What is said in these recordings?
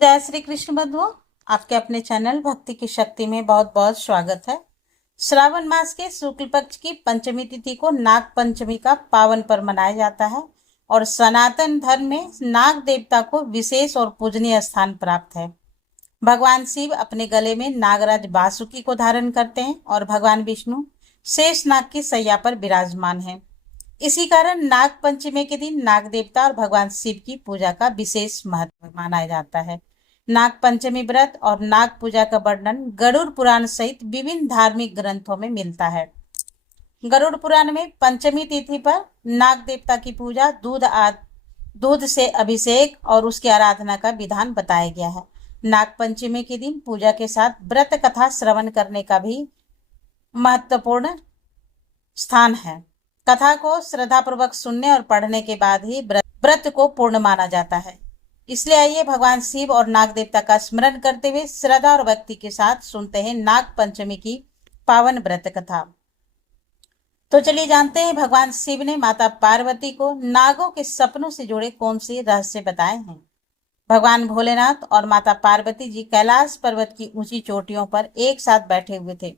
जय श्री कृष्ण बंधुओं, आपके अपने चैनल भक्ति की शक्ति में बहुत बहुत स्वागत है। श्रावण मास के शुक्ल पक्ष की पंचमी तिथि को नाग पंचमी का पावन पर्व मनाया जाता है और सनातन धर्म में नाग देवता को विशेष और पूजनीय स्थान प्राप्त है। भगवान शिव अपने गले में नागराज बासुकी को धारण करते हैं और भगवान विष्णु शेष नाग की सैया पर विराजमान है। इसी कारण नाग पंचमी के दिन नाग देवता और भगवान शिव की पूजा का विशेष महत्व माना जाता है। नाग पंचमी व्रत और नाग पूजा का वर्णन गरुड़ पुराण सहित विभिन्न धार्मिक ग्रंथों में मिलता है। गरुड़ पुराण में पंचमी तिथि पर नाग देवता की पूजा दूध से अभिषेक और उसकी आराधना का विधान बताया गया है। नाग पंचमी के दिन पूजा के साथ व्रत कथा श्रवण करने का भी महत्वपूर्ण स्थान है। कथा को श्रद्धापूर्वक सुनने और पढ़ने के बाद ही व्रत को पूर्ण माना जाता है। इसलिए आइए भगवान शिव और नाग देवता का स्मरण करते हुए श्रद्धा और भक्ति के साथ सुनते हैं नाग पंचमी की पावन व्रत कथा। तो चलिए जानते हैं भगवान शिव ने माता पार्वती को नागों के सपनों से जुड़े कौन से रहस्य बताए हैं। भगवान भोलेनाथ और माता पार्वती जी कैलाश पर्वत की ऊंची चोटियों पर एक साथ बैठे हुए थे।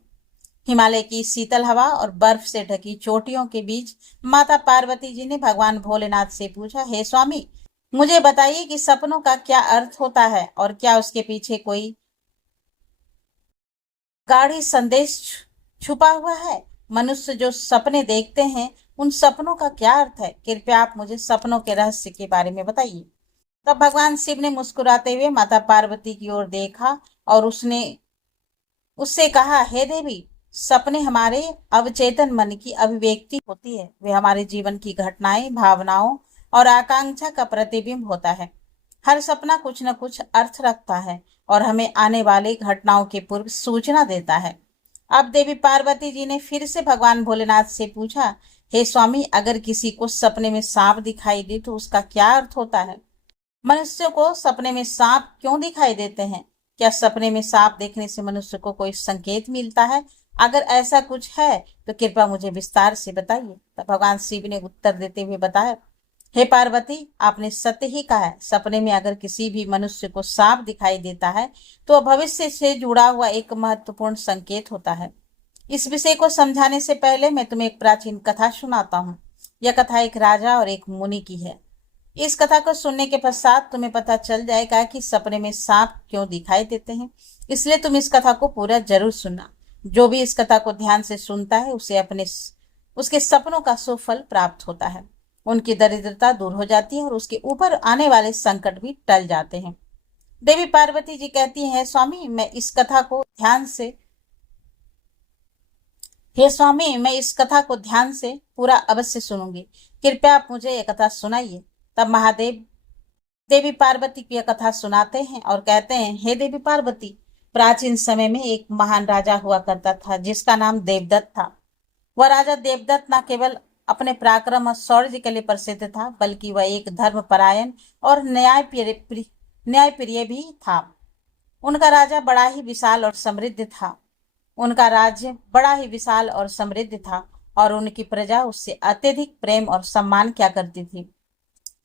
हिमालय की शीतल हवा और बर्फ से ढकी चोटियों के बीच माता पार्वती जी ने भगवान भोलेनाथ से पूछा, हे स्वामी, मुझे बताइए कि सपनों का क्या अर्थ होता है और क्या उसके पीछे कोई गाढ़ी संदेश छुपा हुआ है। मनुष्य जो सपने देखते हैं उन सपनों का क्या अर्थ है। कृपया आप मुझे सपनों के रहस्य के बारे में बताइए। तब भगवान शिव ने मुस्कुराते हुए माता पार्वती की ओर देखा और उससे कहा, हे देवी, सपने हमारे अवचेतन मन की अभिव्यक्ति होती है। वे हमारे जीवन की घटनाएं, भावनाओं और आकांक्षा का प्रतिबिंब होता है। हर सपना कुछ न कुछ अर्थ रखता है और हमें आने वाले घटनाओं के पूर्व सूचना देता है। अब देवी पार्वती जी ने फिर से भगवान भोलेनाथ से पूछा, हे स्वामी, अगर किसी को सपने में सांप दिखाई दे तो उसका क्या अर्थ होता है। मनुष्य को सपने में सांप क्यों दिखाई देते हैं? क्या सपने में सांप देखने से मनुष्य को कोई संकेत मिलता है? अगर ऐसा कुछ है तो कृपया मुझे विस्तार से बताइए। तब भगवान शिव ने उत्तर देते हुए बताया, हे पार्वती, आपने सत्य ही कहा है। सपने में अगर किसी भी मनुष्य को सांप दिखाई देता है तो भविष्य से जुड़ा हुआ एक महत्वपूर्ण संकेत होता है। इस विषय को समझाने से पहले मैं तुम्हें एक प्राचीन कथा सुनाता हूँ। यह कथा एक राजा और एक मुनि की है। इस कथा को सुनने के पश्चात तुम्हें पता चल जाएगा कि सपने में सांप क्यों दिखाई देते हैं। इसलिए तुम इस कथा को पूरा जरूर सुनना। जो भी इस कथा को ध्यान से सुनता है उसे उसके सपनों का सुफल प्राप्त होता है। उनकी दरिद्रता दूर हो जाती है और उसके ऊपर आने वाले संकट भी टल जाते हैं। देवी पार्वती जी कहती हैं, स्वामी, मैं इस कथा को ध्यान से पूरा अवश्य सुनूंगी। कृपया आप मुझे यह कथा सुनाइए। तब महादेव देवी पार्वती की यह कथा सुनाते हैं और कहते हैं, हे देवी पार्वती, प्राचीन समय में एक महान राजा हुआ करता था जिसका नाम देवदत्त था। वह राजा देवदत्त न केवल अपने पराक्रम और शौर्य के लिए प्रसिद्ध था, बल्कि वह एक धर्मपरायण और न्यायप्रिय भी था। उनका राज्य बड़ा ही विशाल और समृद्ध था और उनकी प्रजा उससे अत्यधिक प्रेम और सम्मान किया करती थी।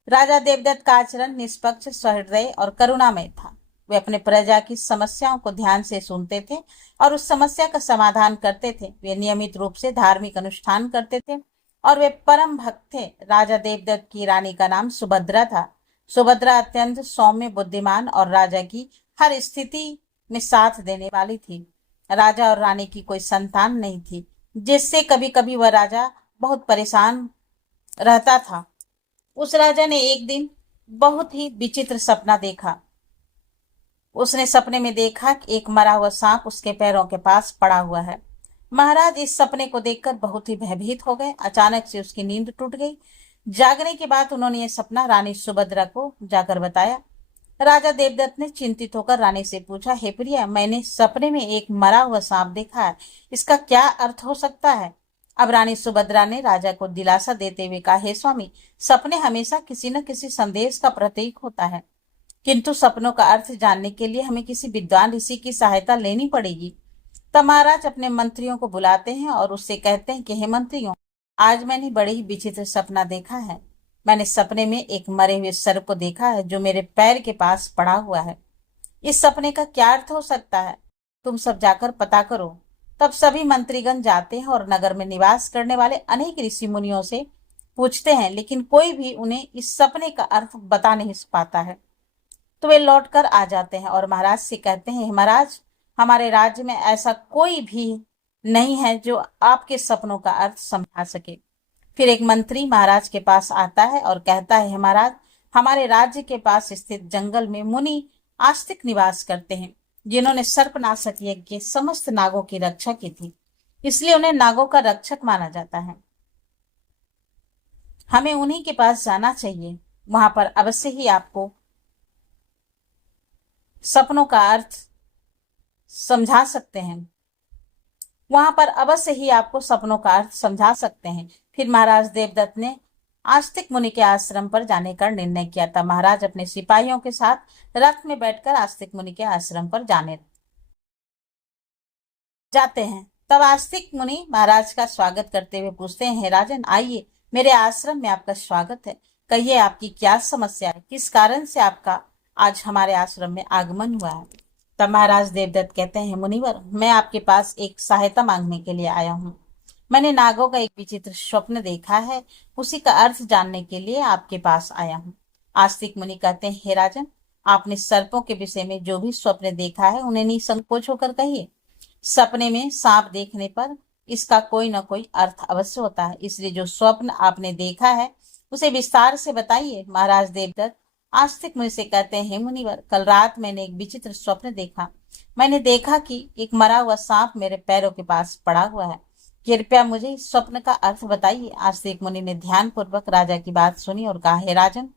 राजा देवदत्त का आचरण निष्पक्ष, सहृदय और करुणामय था। वे अपने प्रजा की समस्याओं को ध्यान से सुनते थे और उस समस्या का समाधान करते थे। वे नियमित रूप से धार्मिक अनुष्ठान करते थे और वे परम भक्त थे। राजा देवदत्त की रानी का नाम सुभद्रा था। सुभद्रा अत्यंत सौम्य, बुद्धिमान और राजा की हर स्थिति में साथ देने वाली थी। राजा और रानी की कोई संतान नहीं थी, जिससे कभी कभी वह राजा बहुत परेशान रहता था। उस राजा ने एक दिन बहुत ही विचित्र सपना देखा। उसने सपने में देखा कि एक मरा हुआ सांप उसके पैरों के पास पड़ा हुआ है। महाराज इस सपने को देखकर बहुत ही भयभीत हो गए। अचानक से उसकी नींद टूट गई। जागने के बाद उन्होंने यह सपना रानी सुभद्रा को जाकर बताया। राजा देवदत्त ने चिंतित होकर रानी से पूछा, हे प्रिया, मैंने सपने में एक मरा हुआ सांप देखा है। इसका क्या अर्थ हो सकता है? अब रानी सुभद्रा ने राजा को दिलासा देते हुए कहा, हे स्वामी, सपने हमेशा किसी न किसी संदेश का प्रतीक होता है, किंतु सपनों का अर्थ जानने के लिए हमें किसी विद्वान ऋषि की सहायता लेनी पड़ेगी। तब महाराज अपने मंत्रियों को बुलाते हैं और उससे कहते हैं कि हे मंत्रियों, आज मैंने बड़े ही विचित्र सपना देखा है। मैंने सपने में एक मरे हुए सर्प को देखा है जो मेरे पैर के पास पड़ा हुआ है। इस सपने का क्या अर्थ हो सकता है? तुम सब जाकर पता करो। तब सभी मंत्रीगण जाते हैं और नगर में निवास करने वाले अनेक ऋषि मुनियों से पूछते हैं, लेकिन कोई भी उन्हें इस सपने का अर्थ बता नहीं पाता है। तो वे लौट कर आ जाते हैं और महाराज से कहते हैं, महाराज, हमारे राज्य में ऐसा कोई भी नहीं है जो आपके सपनों का अर्थ समझा सके। फिर एक मंत्री महाराज के पास आता है और कहता है, महाराज, हमारे राज्य के पास स्थित जंगल में मुनि आस्तिक निवास करते हैं, जिन्होंने सर्पनाशक यज्ञ के समस्त नागों की रक्षा की थी, इसलिए उन्हें नागों का रक्षक माना जाता है। हमें उन्हीं के पास जाना चाहिए। वहां पर अवश्य ही आपको सपनों का अर्थ समझा सकते हैं। वहां पर अवश्य ही आपको सपनों का अर्थ समझा सकते हैं। फिर महाराज देवदत्त ने आस्तिक मुनि के आश्रम पर जाने का निर्णय किया था। महाराज अपने सिपाहियों के साथ रथ में बैठकर आस्तिक मुनि के आश्रम पर जाते हैं। तब आस्तिक मुनि महाराज का स्वागत करते हुए पूछते हैं, हे राजन, आइए, मेरे आश्रम में आपका स्वागत है। कहिए, आपकी क्या समस्या है? किस कारण से आपका आज हमारे आश्रम में आगमन हुआ है? तब महाराज देवदत्त कहते हैं, मुनिवर, मैं आपके पास एक सहायता मांगने के लिए आया हूँ। मैंने नागों का एक विचित्र स्वप्न देखा है, उसी का अर्थ जानने के लिए आपके पास आया हूँ। आस्तिक मुनि कहते हैं, हे राजन, आपने सर्पों के विषय में जो भी स्वप्न देखा है उन्हें निसंकोच होकर कहिए। सपने में सांप देखने पर इसका कोई ना कोई अर्थ अवश्य होता है, इसलिए जो स्वप्न आपने देखा है उसे विस्तार से बताइए। महाराज देवदत्त आस्तिक मुनि से कहते हैं, मुनिवर, कल रात मैंने एक विचित्र स्वप्न देखा। मैंने देखा कि एक मरा हुआ सांप मेरे पैरों के पास पड़ा हुआ है। कृपया मुझे इस स्वप्न का अर्थ बताइए। आस्तिक मुनि ने ध्यान पूर्वक राजा की बात सुनी और कहा, हे राजन,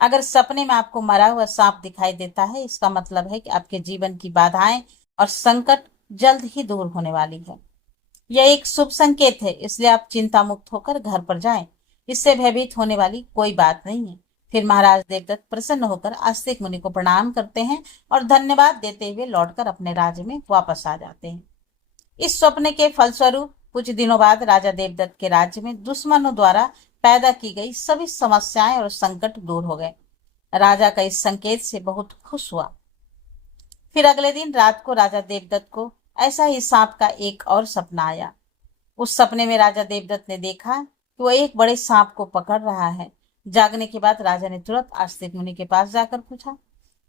अगर सपने में आपको मरा हुआ सांप दिखाई देता है, इसका मतलब है कि आपके जीवन की बाधाएं और संकट जल्द ही दूर होने वाली है। यह एक शुभ संकेत है, इसलिए आप चिंता मुक्त होकर घर पर जाएं। इससे भयभीत होने वाली कोई बात नहीं है। फिर महाराज देवदत्त प्रसन्न होकर आस्तिक मुनि को प्रणाम करते हैं और धन्यवाद देते हुए लौटकर अपने राज्य में वापस आ जाते हैं। इस स्वप्न के फलस्वरूप कुछ दिनों बाद राजा देवदत्त के राज्य में दुश्मनों द्वारा पैदा की गई सभी समस्याएं और संकट दूर हो गए। राजा का इस संकेत से बहुत खुश हुआ। फिर अगले दिन रात को राजा देवदत्त को ऐसा ही सांप का एक और सपना आया। उस सपने में राजा देवदत्त ने देखा कि वह एक बड़े सांप को पकड़ रहा है। जागने के बाद राजा ने तुरंत आस्तिक मुनि के पास जाकर पूछा,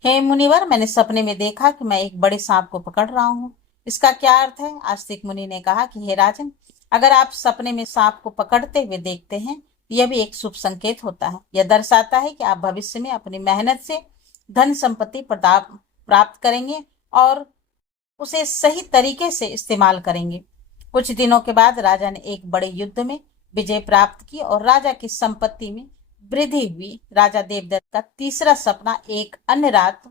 हे मुनिवर, मैंने सपने में देखा कि मैं एक बड़े सांप को पकड़ रहा हूँ, इसका क्या अर्थ है? आस्तिक मुनि ने कहा कि हे राजन, अगर आप सपने में सांप को पकड़ते हुए देखते हैं, यह भी एक शुभ संकेत होता है। यह दर्शाता है कि आप भविष्य में अपनी मेहनत से धन संपत्ति प्राप्त करेंगे और उसे सही तरीके से इस्तेमाल करेंगे। कुछ दिनों के बाद राजा ने एक बड़े युद्ध में विजय प्राप्त की और राजा की संपत्ति में वृद्धि हुई। राजा देवदत्त का तीसरा सपना एक अन्य रात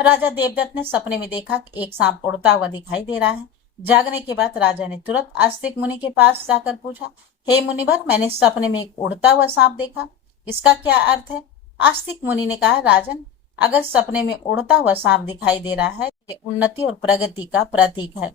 राजा देवदत्त ने सपने में देखा कि एक सांप उड़ता हुआ दिखाई दे रहा है। जागने के बाद राजा ने तुरंत आस्तिक मुनि के पास जाकर पूछा, हे मुनिवर, मैंने सपने में एक उड़ता हुआ सांप देखा, इसका क्या अर्थ है? आस्तिक मुनि ने कहा, राजन, अगर सपने में उड़ता हुआ सांप दिखाई दे रहा है तो उन्नति और प्रगति का प्रतीक है।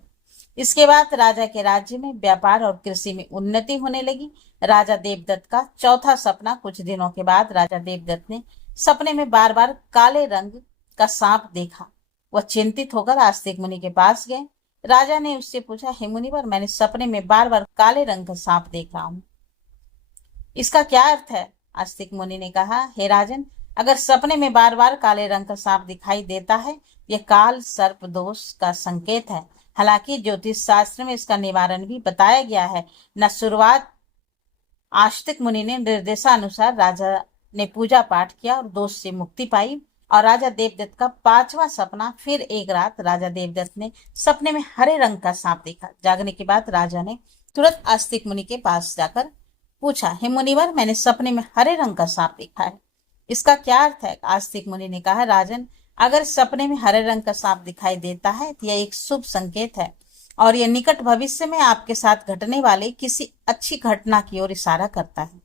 इसके बाद राजा के राज्य में व्यापार और कृषि में उन्नति होने लगी। राजा देवदत्त का चौथा सपना कुछ दिनों के बाद राजा देवदत्त ने सपने में बार बार काले रंग का सांप देखा। वह चिंतित होकर आस्तिक मुनि के पास गए। राजा ने उससे पूछा, हे मुनिवर, मैंने सपने में बार बार काले रंग का सांप देख रहा हूँ, इसका क्या अर्थ है? आस्तिक मुनि ने कहा, हे राजन, अगर सपने में बार बार काले रंग का सांप दिखाई देता है, यह काल सर्प दोष का संकेत है। हालांकि ज्योतिष शास्त्र में इसका निवारण भी बताया गया है। न शुरुआत आस्तिक मुनि ने निर्देशानुसार राजा ने पूजा पाठ किया और दोष से मुक्ति पाई। और राजा देवदत्त का पांचवा सपना, फिर एक रात राजा देवदत्त ने सपने में हरे रंग का सांप देखा। जागने के बाद राजा ने तुरंत आस्तिक मुनि के पास जाकर पूछा, हे मुनिवर, मैंने सपने में हरे रंग का सांप देखा है, इसका क्या अर्थ है? आस्तिक मुनि ने कहा, राजन, अगर सपने में हरे रंग का सांप दिखाई देता है तो यह एक शुभ संकेत है और यह निकट भविष्य में आपके साथ घटने वाले किसी अच्छी घटना की ओर इशारा करता है।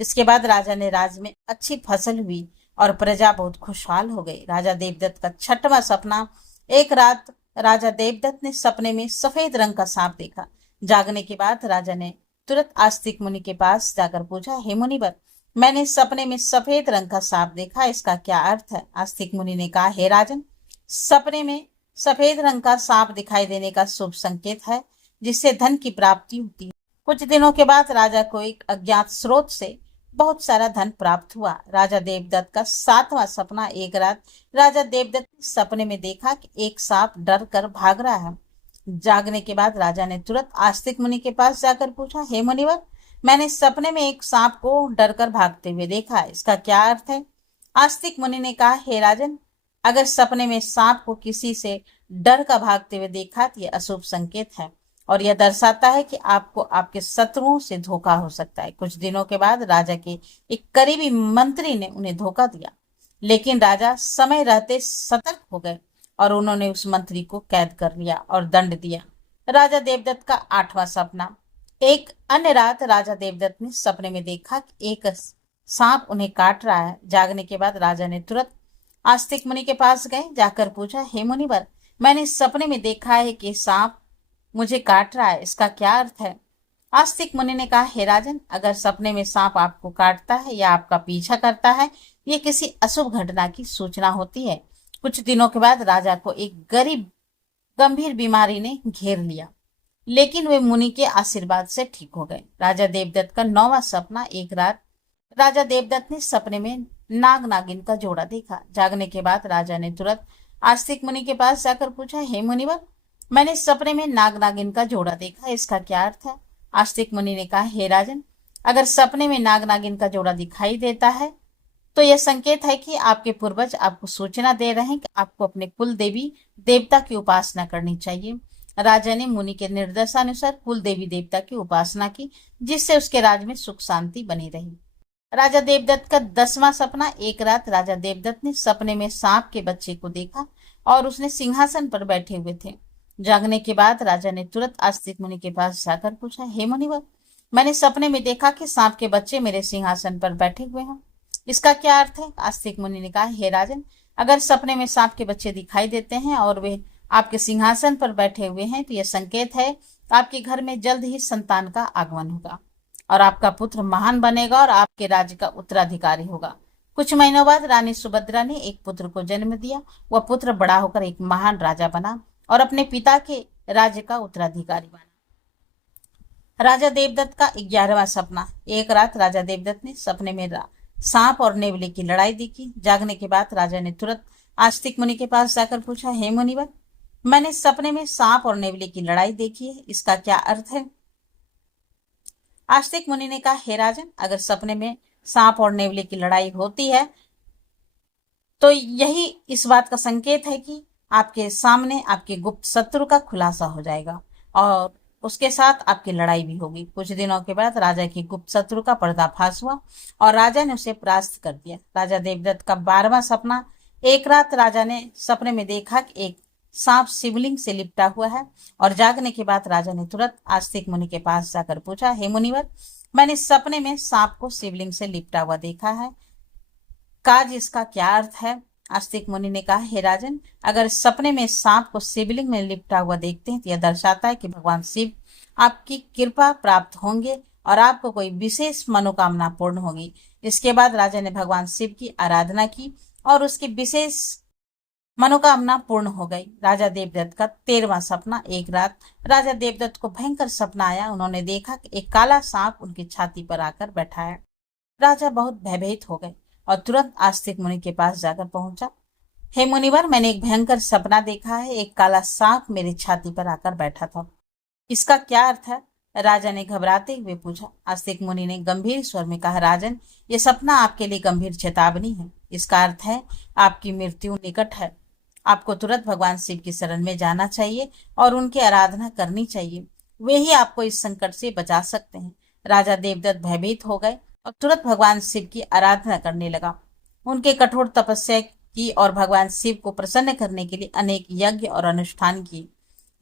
इसके बाद राजा ने राज्य में अच्छी फसल हुई और प्रजा बहुत खुशहाल हो गई। राजा देवदत्त का छठवां सपना, एक रात राजा देवदत्त ने सपने में सफेद रंग का सांप देखा। जागने के बाद राजा ने तुरंत आस्तिक मुनि के पास जाकर पूछा, हे मुनिवर, मैंने सपने में सफेद रंग का सांप देखा, इसका क्या अर्थ है? आस्तिक मुनि ने कहा, हे राजन, सपने में सफेद रंग का सांप दिखाई देने का शुभ संकेत है, जिससे धन की प्राप्ति होती है। कुछ दिनों के बाद राजा को एक अज्ञात स्रोत से बहुत सारा धन प्राप्त हुआ। राजा देवदत्त का सातवां सपना। एक रात राजा देवदत्त ने सपने में देखा कि एक सांप डर कर भाग रहा है। जागने के बाद राजा ने तुरंत आस्तिक मुनि के पास जाकर पूछा, हे मुनिवर, मैंने सपने में एक सांप को डरकर भागते हुए देखा, इसका क्या अर्थ है? आस्तिक मुनि ने कहा, हे राजन, अगर सपने में सांप को किसी से डर का भागते हुए देखा तो यह अशुभ संकेत है और यह दर्शाता है कि आपको आपके शत्रुओं से धोखा हो सकता है। कुछ दिनों के बाद राजा के एक करीबी मंत्री ने उन्हें धोखा दिया, लेकिन राजा समय रहते सतर्क हो गए और उन्होंने उस मंत्री को कैद कर लिया और दंड दिया। राजा देवदत्त का आठवां सपना। एक अन्य रात राजा देवदत्त ने सपने में देखा कि एक सांप उन्हें काट रहा है। जागने के बाद राजा ने तुरंत आस्तिक मुनि के पास गए, जाकर पूछा, हे मुनिवर, मैंने सपने में देखा है कि सांप मुझे काट रहा है, इसका क्या अर्थ है? आस्तिक मुनि ने कहा, हे राजन, अगर सपने में सांप आपको काटता है या आपका पीछा करता है, ये किसी अशुभ घटना की सूचना होती है। कुछ दिनों के बाद राजा को एक गंभीर बीमारी ने घेर लिया, लेकिन वे मुनि के आशीर्वाद से ठीक हो गए। राजा देवदत्त का नौवां सपना। एक रात राजा देवदत्त ने सपने में नाग नागिन का जोड़ा देखा। जागने के बाद राजा ने तुरंत आस्तिक मुनि के पास जाकर पूछा, हे मुनिवर, मैंने सपने में नाग नागिन का जोड़ा देखा, इसका क्या अर्थ है? आस्तिक मुनि ने कहा, हे राजन, अगर सपने में नाग नागिन का जोड़ा दिखाई देता है तो यह संकेत है कि आपके पूर्वज आपको सूचना दे रहे हैं कि आपको अपने कुल देवी देवता की उपासना करनी चाहिए। राजा ने मुनि के निर्देशानुसार कुल देवी देवता की उपासना की, जिससे उसके राज में सुख शांति बनी रही। राजा देवदत्त का 10वां सपना। एक रात राजा देवदत्त ने सपने में सांप के बच्चे को देखा और उसने सिंहासन पर बैठे हुए थे। जागने के बाद राजा ने तुरंत आस्तिक मुनि के पास जाकर पूछा, हे मुनिवर, मैंने सपने में देखा कि सांप के बच्चे मेरे सिंहासन पर बैठे हुए हैं, इसका क्या अर्थ है? आस्तिक मुनि ने कहा, हे राजन, अगर सपने में सांप के बच्चे दिखाई देते हैं और वे आपके सिंहासन पर बैठे हुए हैं तो यह संकेत है आपके घर में जल्द ही संतान का आगमन होगा और आपका पुत्र महान बनेगा और आपके राज्य का उत्तराधिकारी होगा। कुछ महीनों बाद रानी सुभद्रा ने एक पुत्र को जन्म दिया। वह पुत्र बड़ा होकर एक महान राजा बना और अपने पिता के राज्य का उत्तराधिकारी बना। राजा देवदत्त का 11वां सपना। एक रात राजा देवदत्त ने सपने में सांप और नेवले की लड़ाई देखी। जागने के बाद राजा ने तुरंत आस्तिक मुनि के पास जाकर पूछा, हे मुनिवर, मैंने सपने में सांप और नेवले की लड़ाई देखी है, इसका क्या अर्थ है? आस्तिक मुनि ने कहा, हे राजन, अगर सपने में सांप और नेवले की लड़ाई होती है तो यही इस बात का संकेत है कि आपके सामने आपके गुप्त शत्रु का खुलासा हो जाएगा और उसके साथ आपकी लड़ाई भी होगी। कुछ दिनों के बाद राजा की गुप्त शत्रु का पर्दाफाश हुआ और राजा ने उसे परास्त कर दिया। राजा देवदत्त का 12वां सपना। एक रात राजा ने सपने में देखा कि एक सांप शिवलिंग से लिपटा हुआ है और जागने के बाद राजा ने तुरंत आस्तिक मुनि के पास जाकर पूछा, हे मुनिवर, मैंने सपने में सांप को शिवलिंग से लिपटा हुआ देखा है, काज इसका क्या अर्थ है? आस्तिक मुनि ने कहा, हे राजन, अगर सपने में सांप को शिवलिंग में लिपटा हुआ देखते हैं तो यह दर्शाता है कि भगवान शिव आपकी कृपा प्राप्त होंगे और आपको कोई विशेष मनोकामना पूर्ण होगी। इसके बाद राजा ने भगवान शिव की आराधना की और उसकी विशेष मनोकामना पूर्ण हो गई। राजा देवदत्त का 13वां सपना। एक रात राजा देवदत्त को भयंकर सपना आया। उन्होंने देखा कि एक काला सांप उनकी छाती पर आकर बैठा है। राजा बहुत भयभीत हो गए और तुरंत आस्तिक मुनि के पास जाकर पहुंचा, हे मुनिवर, मैंने एक भयंकर सपना देखा है, एक काला सांप मेरी छाती पर आकर बैठा था, इसका क्या अर्थ है? राजा ने घबराते हुए पूछा। आस्तिक मुनि ने गंभीर स्वर में कहा, राजन, ये सपना आपके लिए गंभीर चेतावनी है। इसका अर्थ है आपकी मृत्यु निकट है। आपको तुरंत भगवान शिव की शरण में जाना चाहिए और उनकी आराधना करनी चाहिए, वे ही आपको इस संकट से बचा सकते हैं। राजा देवदत्त भयभीत हो गए और तुरंत भगवान शिव की आराधना करने लगा। उनके कठोर तपस्या की और भगवान शिव को प्रसन्न करने के लिए अनेक यज्ञ और अनुष्ठान किए।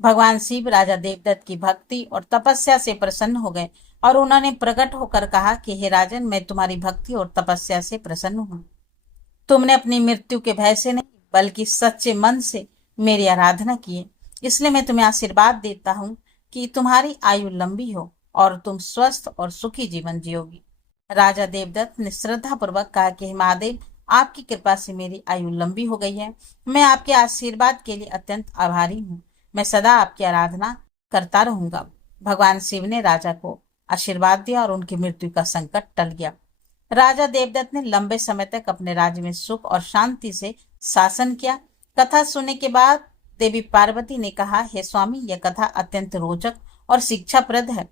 भगवान शिव राजा देवदत्त की भक्ति और तपस्या से प्रसन्न हो गए और उन्होंने प्रकट होकर कहा कि हे राजन, मैं तुम्हारी भक्ति और तपस्या से प्रसन्न हूँ। तुमने अपनी मृत्यु के भय से नहीं बल्कि सच्चे मन से मेरी आराधना की है, इसलिए मैं तुम्हें आशीर्वाद देता हूँ कि तुम्हारी आयु लंबी हो और तुम स्वस्थ और सुखी जीवन जियोगी। राजा देवदत्त ने श्रद्धा पूर्वक कहा कि हे महादेव, आपकी कृपा से मेरी आयु लंबी हो गई है। मैं आपके आशीर्वाद के लिए अत्यंत आभारी हूँ। मैं सदा आपकी आराधना करता रहूंगा। भगवान शिव ने राजा को आशीर्वाद दिया और उनकी मृत्यु का संकट टल गया। राजा देवदत्त ने लंबे समय तक अपने राज्य में सुख और शांति से शासन किया। कथा सुनने के बाद देवी पार्वती ने कहा, हे स्वामी, यह कथा अत्यंत रोचक और शिक्षाप्रद है।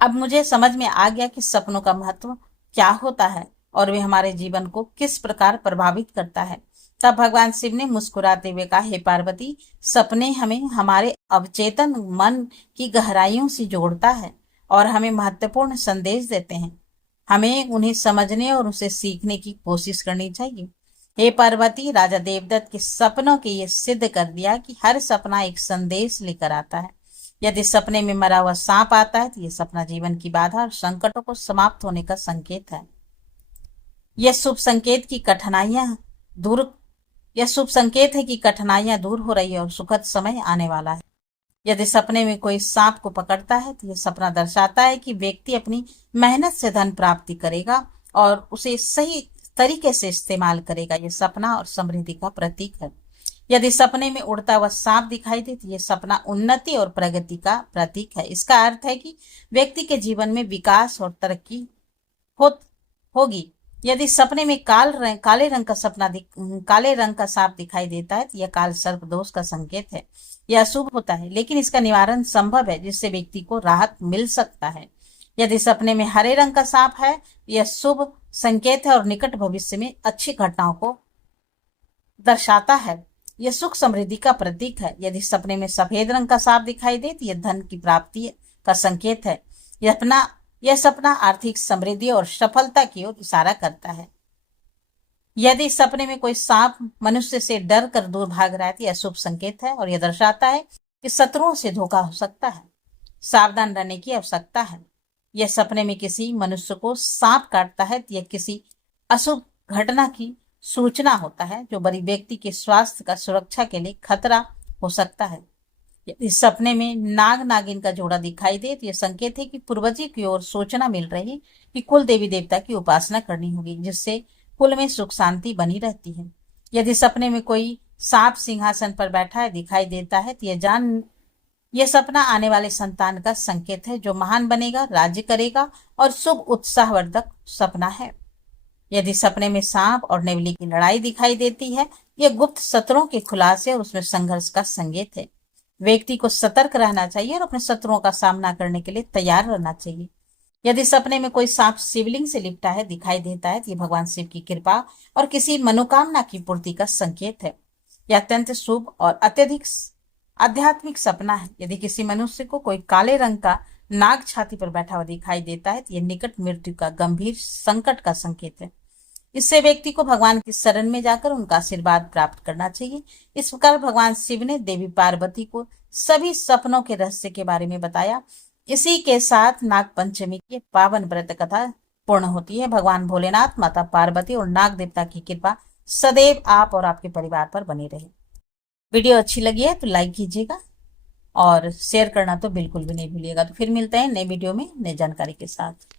अब मुझे समझ में आ गया कि सपनों का महत्व क्या होता है और वे हमारे जीवन को किस प्रकार प्रभावित करता है। तब भगवान शिव ने मुस्कुराते हुए कहा, हे पार्वती, सपने हमें हमारे अवचेतन मन की गहराइयों से जोड़ता है और हमें महत्वपूर्ण संदेश देते हैं। हमें उन्हें समझने और उसे सीखने की कोशिश करनी चाहिए। हे पार्वती, राजा देवदत्त के सपनों के ये सिद्ध कर दिया कि हर सपना एक संदेश लेकर आता है। यदि सपने में मरा हुआ सांप आता है तो यह सपना जीवन की बाधा और संकटों को समाप्त होने का संकेत है। यह शुभ संकेत की कठिनाइयां दूर यह शुभ संकेत है कि कठिनाइयां दूर हो रही है और सुखद समय आने वाला है। यदि सपने में कोई सांप को पकड़ता है तो यह सपना दर्शाता है कि व्यक्ति अपनी मेहनत से धन प्राप्ति करेगा और उसे सही तरीके से इस्तेमाल करेगा। यह सपना और समृद्धि का प्रतीक है। यदि सपने में उड़ता हुआ सांप दिखाई दे तो यह सपना उन्नति और प्रगति का प्रतीक है। इसका अर्थ है कि व्यक्ति के जीवन में विकास और तरक्की होगी। यदि सपने में काले रंग का सांप दिखाई देता है तो यह काल सर्प दोष का संकेत है। यह अशुभ होता है, लेकिन इसका निवारण संभव है, जिससे व्यक्ति को राहत मिल सकता है। यदि सपने में हरे रंग का सांप है, यह शुभ संकेत है और निकट भविष्य में अच्छी घटनाओं को दर्शाता है। यह सुख समृद्धि का प्रतीक है। यदि सपने में सफेद रंग का सांप दिखाई दे तो यह धन की प्राप्ति का संकेत है। यह सपना आर्थिक समृद्धि और सफलता की ओर इशारा करता है। यदि सपने में कोई सांप मनुष्य से डर कर दूर भाग रहा है तो यह शुभ संकेत है और यह दर्शाता है कि शत्रुओं से धोखा हो सकता है। सावधान रहने की आवश्यकता है। यह सपने में किसी मनुष्य को सांप काटता है तो यह किसी अशुभ घटना की सूचना होता है, जो बड़ी व्यक्ति के स्वास्थ्य का सुरक्षा के लिए खतरा हो सकता है। यदि सपने में नाग नागिन का जोड़ा दिखाई दे तो यह संकेत है कि पूर्वजी की ओर सूचना मिल रही है कि कुल देवी देवता की उपासना करनी होगी, जिससे कुल में सुख शांति बनी रहती है। यदि सपने में कोई सांप सिंहासन पर बैठा है दिखाई देता है तो यह सपना आने वाले संतान का संकेत है, जो महान बनेगा, राज्य करेगा और शुभ उत्साहवर्धक सपना है। यदि सपने में सांप और नेवली की लड़ाई दिखाई देती है, यह गुप्त शत्रुओं के खुलासे और उसमें संघर्ष का संकेत है। व्यक्ति को सतर्क रहना चाहिए और अपने शत्रुओं का सामना करने के लिए तैयार रहना चाहिए। यदि सपने में कोई सांप शिवलिंग से लिपटा है दिखाई देता है तो यह भगवान शिव की कृपा और किसी मनोकामना की पूर्ति का संकेत है। यह अत्यंत शुभ और अत्यधिक आध्यात्मिक सपना है। यदि किसी मनुष्य को कोई काले रंग का नाग छाती पर बैठा हुआ दिखाई देता है तो यह निकट मृत्यु का गंभीर संकट का संकेत है। इससे व्यक्ति को भगवान की शरण में जाकर उनका आशीर्वाद प्राप्त करना चाहिए। इस प्रकार भगवान शिव ने देवी पार्वती को सभी सपनों के रहस्य के बारे में बताया। इसी के साथ नाग पंचमी की पावन व्रत कथा पूर्ण होती है। भगवान भोलेनाथ, माता पार्वती और नाग देवता की कृपा सदैव आप और आपके परिवार पर बनी रहे। वीडियो अच्छी लगी है तो लाइक कीजिएगा और शेयर करना तो बिल्कुल भी नहीं भूलिएगा। तो फिर मिलते हैं नए वीडियो में नई जानकारी के साथ।